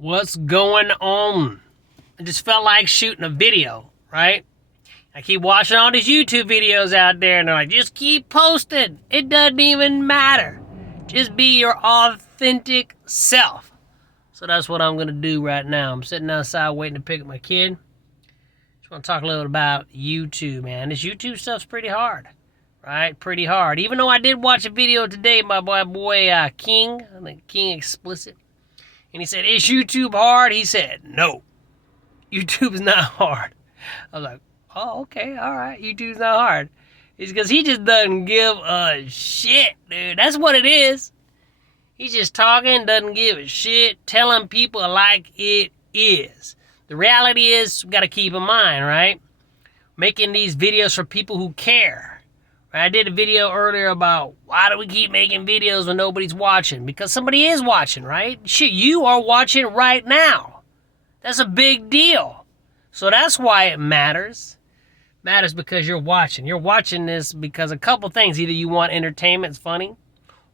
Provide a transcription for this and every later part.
What's going on? I just felt like shooting a video, right? I keep watching all these YouTube videos out there and they're like, just keep posting. It doesn't even matter. Just be your authentic self. So that's what I'm going to do right now. I'm sitting outside waiting to pick up my kid. Just want to talk a little about YouTube, man. This YouTube stuff's pretty hard, right? Pretty hard. Even though I did watch a video today by my boy King, I think King Explicit. And he said, is YouTube hard? He said, no. YouTube's not hard. I was like, oh, okay, all right. YouTube's not hard. It's because he just doesn't give a shit, dude. That's what it is. He's just talking, doesn't give a shit, telling people like it is. The reality is, we got to keep in mind, right? Making these videos for people who care. I did a video earlier about why do we keep making videos when nobody's watching? Because somebody is watching, right? Shit, you are watching right now. That's a big deal. So that's why it matters. Matters because you're watching. You're watching this because a couple things. Either you want entertainment, it's funny,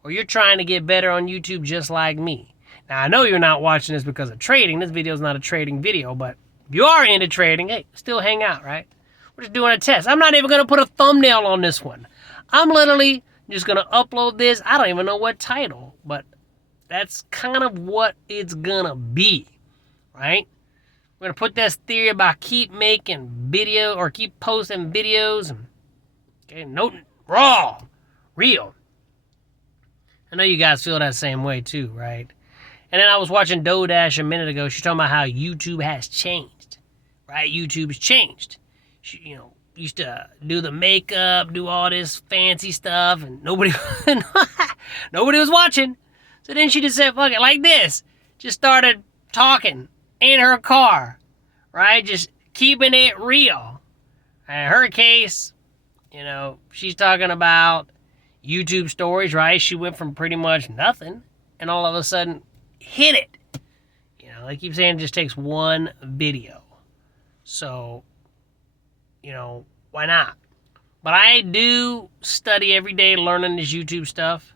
or you're trying to get better on YouTube just like me. Now, I know you're not watching this because of trading. This video is not a trading video, but if you are into trading, hey, still hang out, right? We're just doing a test. I'm not even going to put a thumbnail on this one. I'm literally just going to upload this. I don't even know what title, but that's kind of what it's going to be, right? We're going to put this theory about keep making video or keep posting videos. Okay, no, raw, real. I know you guys feel that same way too, right? And then I was watching 𝗕𝗢𝘂𝗁 a minute ago. She's talking about how YouTube has changed, right? YouTube's changed. She, used to do the makeup, do all this fancy stuff, and nobody was watching. So then she just said, fuck it, like this. Just started talking in her car, right? Just keeping it real. And in her case, she's talking about YouTube stories, right? She went from pretty much nothing, and all of a sudden, hit it. They keep saying it just takes one video. So, why not? But I do study every day, learning this YouTube stuff,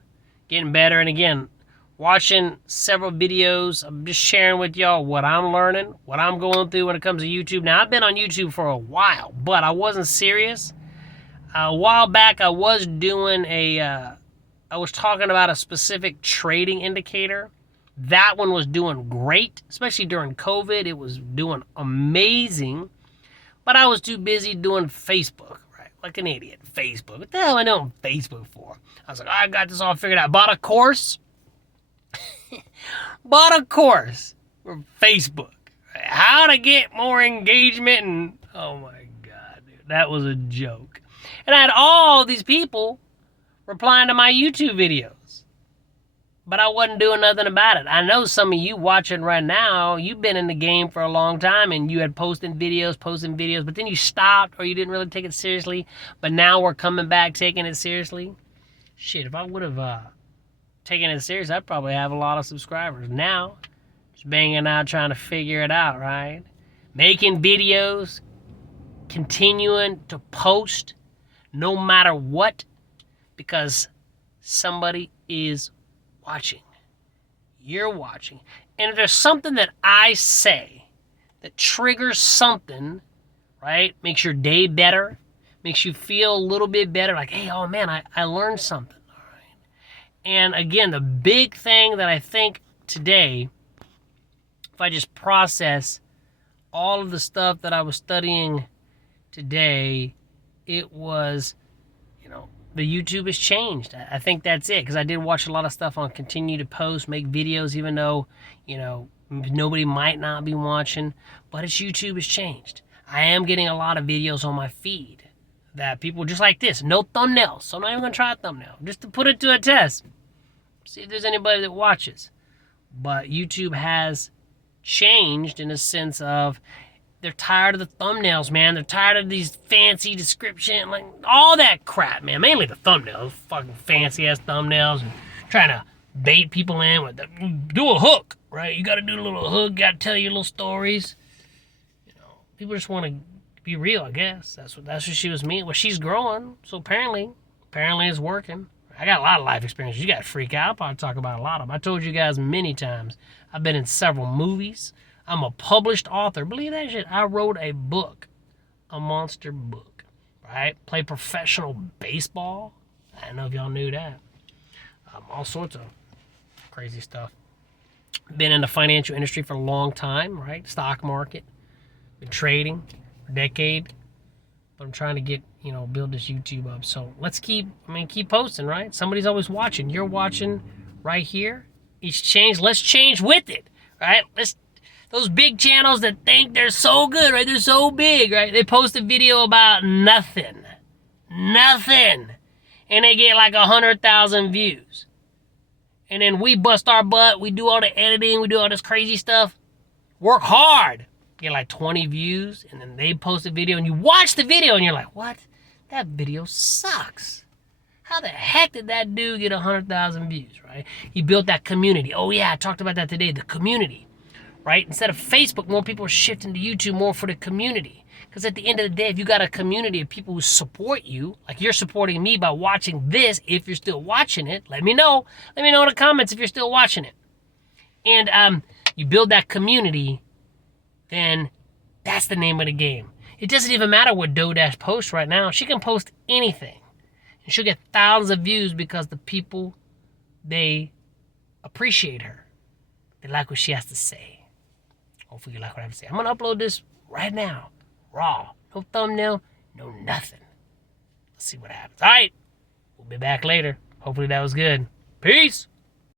getting better. And again, watching several videos. I'm just sharing with y'all what I'm learning, what I'm going through when it comes to YouTube. Now, I've been on YouTube for a while, but I wasn't serious. A while back, I was doing I was talking about a specific trading indicator. That one was doing great, especially during COVID. It was doing amazing. But I was too busy doing Facebook, right? Like an idiot. Facebook. What the hell am I doing Facebook for? I was like, I got this all figured out. Bought a course. Bought a course for Facebook. How to get more engagement. And oh my God, dude. That was a joke. And I had all these people replying to my YouTube videos. But I wasn't doing nothing about it. I know some of you watching right now, you've been in the game for a long time and you had posting videos, but then you stopped or you didn't really take it seriously. But now we're coming back taking it seriously. Shit, if I would have taken it serious, I'd probably have a lot of subscribers. Now, just banging out trying to figure it out, right? Making videos, continuing to post no matter what, because somebody is watching. You're watching. And if there's something that I say that triggers something, right, makes your day better, makes you feel a little bit better, like, hey, oh man, I learned something. All right. And again, the big thing that I think today, if I just process all of the stuff that I was studying today, it was, the YouTube has changed. I think that's it, because I did watch a lot of stuff on continue to post, make videos, even though, nobody might not be watching, but it's YouTube has changed. I am getting a lot of videos on my feed that people just like this, no thumbnails. So I'm not even going to try a thumbnail, just to put it to a test. See if there's anybody that watches. But YouTube has changed in a sense of, they're tired of the thumbnails, man. They're tired of these fancy description, like all that crap, man. Mainly the thumbnails, fucking fancy-ass thumbnails, and trying to bait people in with do a hook, right? You got to do a little hook, got to tell your little stories. People just want to be real, I guess. That's what she was meaning. Well, she's growing, so apparently it's working. I got a lot of life experiences. You got to freak out. I'll probably talk about a lot of them. I told you guys many times. I've been in several movies. I'm a published author. Believe that shit. I wrote a book. A monster book. Right? Play professional baseball. I don't know if y'all knew that. All sorts of crazy stuff. Been in the financial industry for a long time, right? Stock market. Been trading for a decade. But I'm trying to get, build this YouTube up. So let's keep posting, right? Somebody's always watching. You're watching right here. Each change, let's change with it, right? Those big channels that think they're so good, right? They're so big, right? They post a video about nothing. Nothing. And they get like 100,000 views. And then we bust our butt. We do all the editing. We do all this crazy stuff. Work hard. Get like 20 views. And then they post a video. And you watch the video. And you're like, what? That video sucks. How the heck did that dude get 100,000 views, right? He built that community. Oh, yeah. I talked about that today. The community, right? Instead of Facebook, more people are shifting to YouTube more for the community. Because at the end of the day, if you got a community of people who support you, like you're supporting me by watching this, if you're still watching it, let me know. Let me know in the comments if you're still watching it. And you build that community, then that's the name of the game. It doesn't even matter what 𝗕𝗢𝘂𝗀𝗀 posts right now. She can post anything. And she'll get thousands of views because the people, they appreciate her. They like what she has to say. Hopefully you like what I have to say. I'm going to upload this right now. Raw. No thumbnail. No nothing. Let's see what happens. All right. We'll be back later. Hopefully that was good. Peace.